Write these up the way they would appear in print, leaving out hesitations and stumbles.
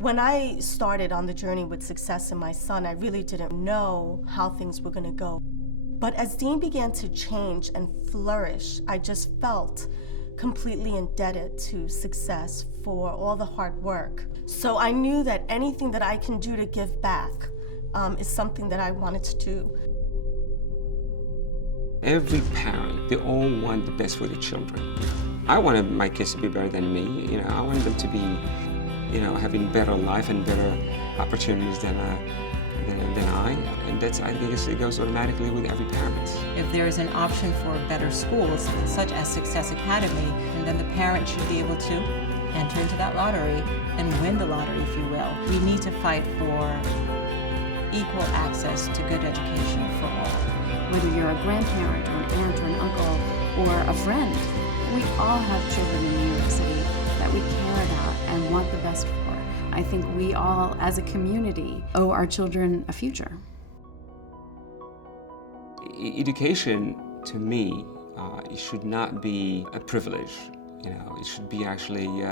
When I started on the journey with success in my son, I really didn't know how things were going to go. But as Dean began to change and flourish, I just felt completely indebted to success for all the hard work. So I knew that anything that I can do to give back is something that I wanted to do. Every parent, they all want the best for their children. I wanted my kids to be better than me. I wanted them to be, having better life and better opportunities than I. And that's, I think, it goes automatically with every parent. If there is an option for better schools, such as Success Academy, then the parent should be able to enter into that lottery and win the lottery, if you will. We need to fight for equal access to good education for all. Whether you're a grandparent or an aunt or an uncle or a friend, we all have children in New York City that we care about and want the best for. I think we all, as a community, owe our children a future. Education, to me, it should not be a privilege. It should be actually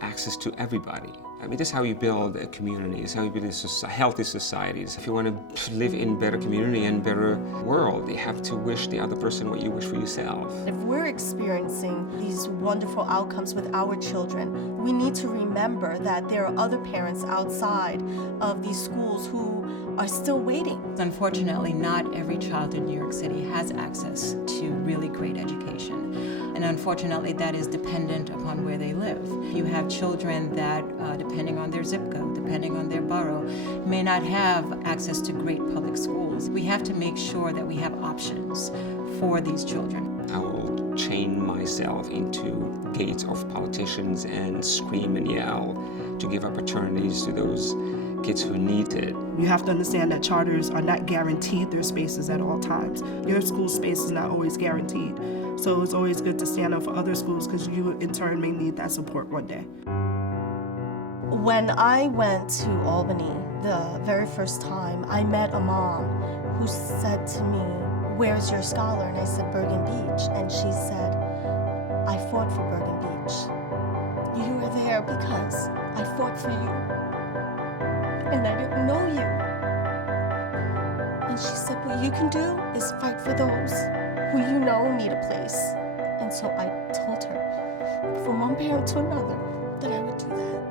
access to everybody. I mean, that's how you build a community. It's how you build healthy societies. If you want to live in a better community and better world, you have to wish the other person what you wish for yourself. If we're experiencing these wonderful outcomes with our children, we need to remember that there are other parents outside of these schools who are still waiting. Unfortunately, not every child in New York City has access to really great education. And unfortunately, that is dependent upon where they live. You have children that, depending on their zip code, depending on their borough, may not have access to great public schools. We have to make sure that we have options for these children. I will chain myself into gates of politicians and scream and yell to give opportunities to those kids who need it. You have to understand that charters are not guaranteed their spaces at all times. Your school space is not always guaranteed. So it's always good to stand up for other schools because you in turn may need that support one day. When I went to Albany the very first time, I met a mom who said to me, "Where's your scholar?" And I said, "Bergen Beach." And she said, "I fought for Bergen Beach. You were there because I fought for you. And I didn't know you." And she said, "What you can do is fight for those who you know need a place." And so I told her, from one parent to another, that I would do that.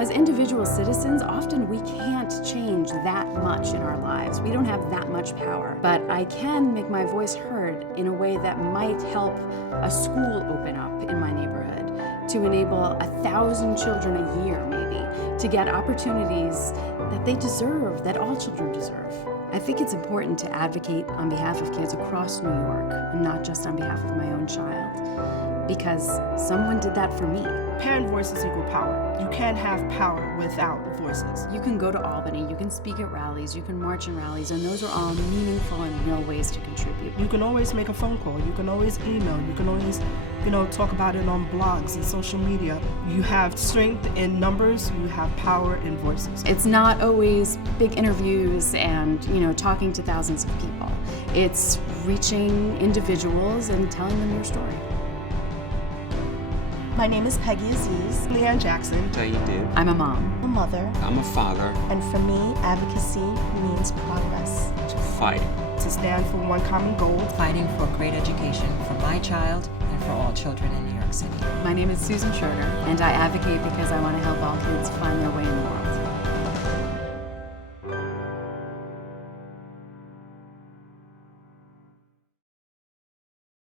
As individual citizens, often we can't change that much in our lives. We don't have that much power. But I can make my voice heard in a way that might help a school open up in my neighborhood, to enable 1,000 children a year, maybe, to get opportunities that they deserve, that all children deserve. I think it's important to advocate on behalf of kids across New York, and not just on behalf of my own child, because someone did that for me. Parent voices equal power. You can't have power without voices. You can go to Albany, you can speak at rallies, you can march in rallies, and those are all meaningful and real ways to contribute. You can always make a phone call, you can always email, you can always, talk about it on blogs and social media. You have strength in numbers, you have power in voices. It's not always big interviews and, talking to thousands of people. It's reaching individuals and telling them your story. My name is Peggy Aziz. Leanne Jackson. How you do? I'm a mom. I'm a mother. I'm a father. And for me, advocacy means progress. To fight. To stand for one common goal. Fighting for great education for my child and for all children in New York City. My name is Susan Schroeder, and I advocate because I want to help all kids find their way in the world.